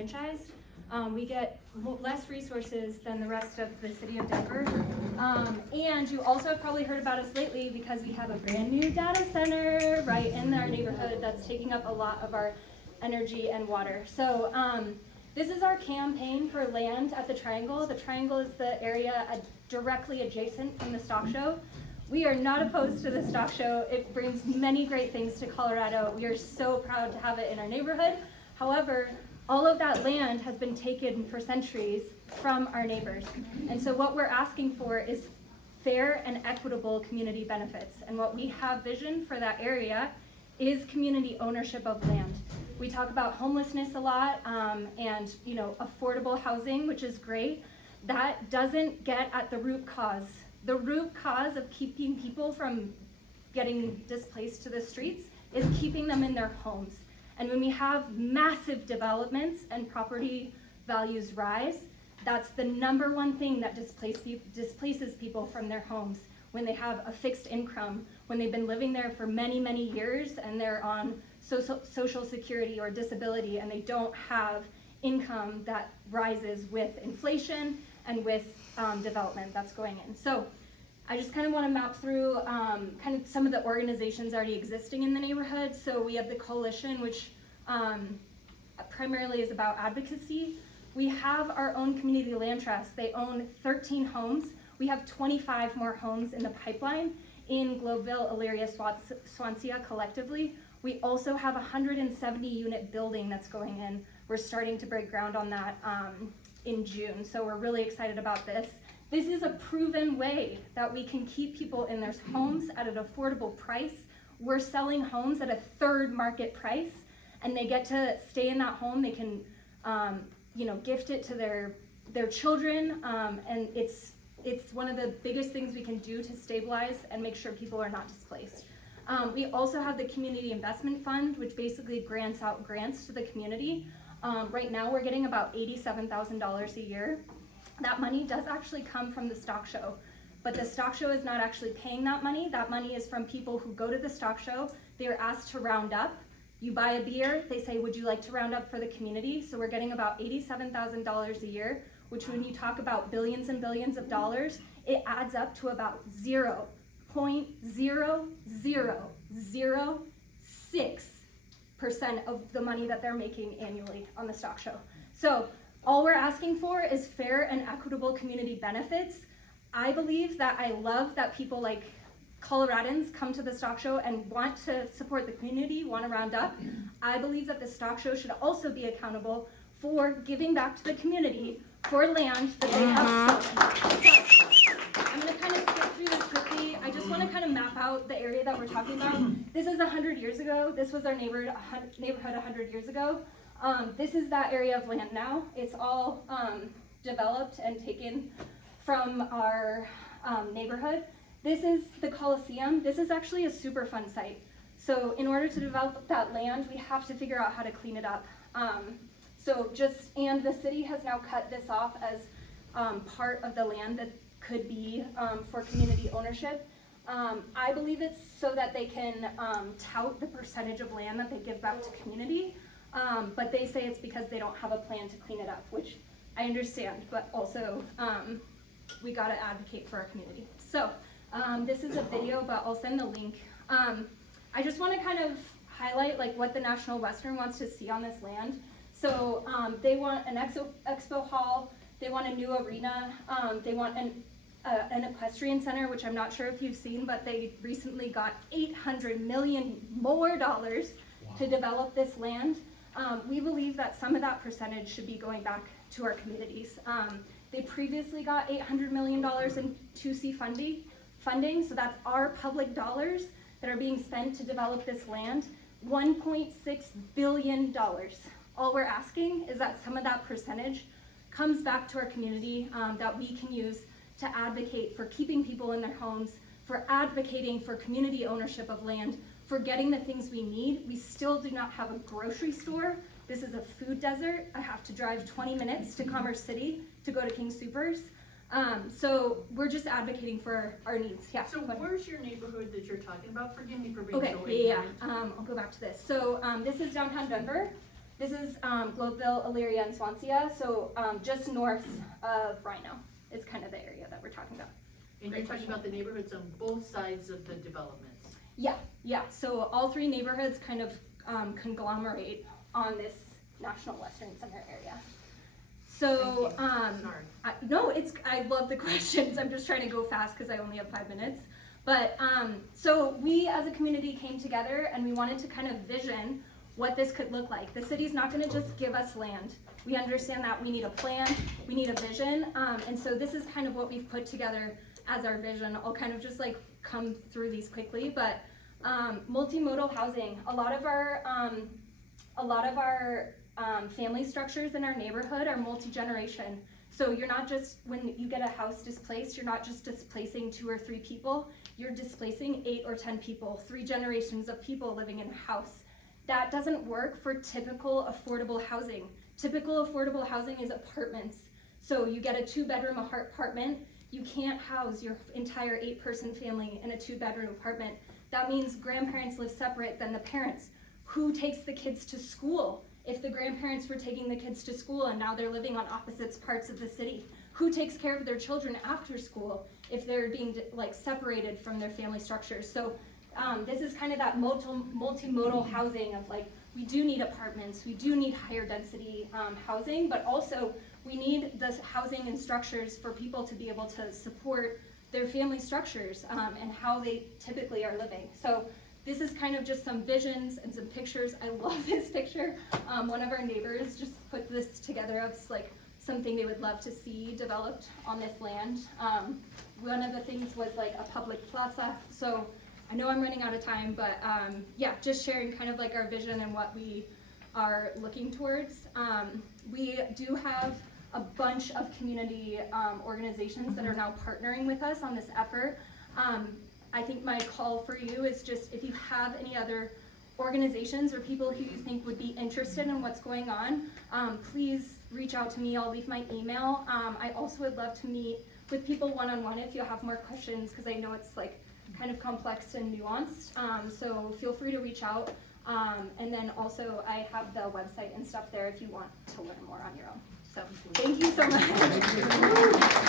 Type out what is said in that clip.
franchised. We get less resources than the rest of the city of Denver. And you also have probably heard about us lately because we have a brand new data center right in our neighborhood that's taking up a lot of our energy and water. So this is our campaign for land at the Triangle. The Triangle is the area directly adjacent from the stock show. We are not opposed to the stock show. It brings many great things to Colorado. We are so proud to have it in our neighborhood. However, all of that land has been taken for centuries from our neighbors. And so what we're asking for is fair and equitable community benefits. And what we have vision for that area is community ownership of land. We talk about homelessness a lot and affordable housing, which is great. That doesn't get at the root cause. The root cause of keeping people from getting displaced to the streets is keeping them in their homes. And when we have massive developments and property values rise, that's the number one thing that displaces people from their homes. When they have a fixed income, when they've been living there for many, many years and they're on social security or disability and they don't have income that rises with inflation and with development that's going in. So I just kind of want to map through kind of some of the organizations already existing in the neighborhood. So we have the coalition, which primarily is about advocacy. We have our own community land trust. They own 13 homes. We have 25 more homes in the pipeline in Globeville, Elyria, Swansea collectively. We also have a 170 unit building that's going in. We're starting to break ground on that in June. So we're really excited about this. This is a proven way that we can keep people in their homes at an affordable price. We're selling homes at a third market price, and they get to stay in that home. They can, gift it to their children, and it's one of the biggest things we can do to stabilize and make sure people are not displaced. We also have the Community Investment Fund, which basically grants out grants to the community. Right now, we're getting about $87,000 a year. That money does actually come from the stock show, but the stock show is not actually paying that money. That money is from people who go to the stock show. They are asked to round up. You buy a beer, they say, would you like to round up for the community? So we're getting about $87,000 a year, which when you talk about billions and billions of dollars, it adds up to about 0.00006% of the money that they're making annually on the stock show. So all we're asking for is fair and equitable community benefits. I believe that I love that people like Coloradans come to the stock show and want to support the community, want to round up. I believe that the stock show should also be accountable for giving back to the community for land that they have stolen. So I'm going to kind of skip through this quickly. I just want to kind of map out the area that we're talking about. This is 100 years ago. This was our neighborhood 100 years ago. This is that area of land now. It's all developed and taken from our neighborhood. This is the Coliseum. This is actually a Superfund site. So in order to develop that land, we have to figure out how to clean it up. And the city has now cut this off as part of the land that could be for community ownership. I believe it's so that they can tout the percentage of land that they give back to community. But they say it's because they don't have a plan to clean it up, which I understand, but also we gotta advocate for our community. So this is a video, but I'll send the link. I just wanna kind of highlight like what the National Western wants to see on this land. So they want an expo hall, they want a new arena, they want an equestrian center, which I'm not sure if you've seen, but they recently got $800 million more to develop this land. We believe that some of that percentage should be going back to our communities. They previously got $800 million in 2C funding, so that's our public dollars that are being spent to develop this land, $1.6 billion. All we're asking is that some of that percentage comes back to our community that we can use to advocate for keeping people in their homes, for advocating for community ownership of land, for getting the things we need. We still do not have a grocery store. This is a food desert. I have to drive 20 minutes to Commerce City to go to King Soopers. So we're just advocating for our needs. Yeah. So where's your neighborhood that you're talking about? Forgive me for being okay, so ignorant. I'll go back to this. So this is downtown Denver. This is Globeville, Elyria, and Swansea, so just north of Rhino is kind of the area that we're talking about. And you're talking about the neighborhoods on both sides of the developments. Yeah, so all three neighborhoods kind of conglomerate on this National Western Center area. So, Sorry. I love the questions. I'm just trying to go fast because I only have 5 minutes. But, so we as a community came together and we wanted to kind of vision what this could look like. The city's not gonna just give us land. We understand that we need a plan, we need a vision, and so this is kind of what we've put together as our vision. I'll kind of just like come through these quickly, but multimodal housing. A lot of our family structures in our neighborhood are multi-generation. So you're not just, when you get a house displaced, you're not just displacing 2 or 3 people, you're displacing 8 or 10 people, 3 generations of people living in a house. That doesn't work for typical affordable housing. Typical affordable housing is apartments. So you get a 2-bedroom apartment, you can't house your entire 8-person family in a 2-bedroom apartment. That means grandparents live separate than the parents. Who takes the kids to school? If the grandparents were taking the kids to school and now they're living on opposite parts of the city, who takes care of their children after school if they're being like separated from their family structures? So this is kind of that multimodal housing of like, we do need apartments, we do need higher density housing, but also we need the housing and structures for people to be able to support their family structures and how they typically are living. So this is kind of just some visions and some pictures. I love this picture. One of our neighbors just put this together of like something they would love to see developed on this land. One of the things was like a public plaza. So I know I'm running out of time, but yeah, just sharing kind of like our vision and what we are looking towards. We do have a bunch of community organizations that are now partnering with us on this effort. I think my call for you is just if you have any other organizations or people who you think would be interested in what's going on, please reach out to me. I'll leave my email. I also would love to meet with people one-on-one if you have more questions, because I know it's like kind of complex and nuanced. So feel free to reach out. And then also I have the website and stuff there if you want to learn more on your own. So thank you so much.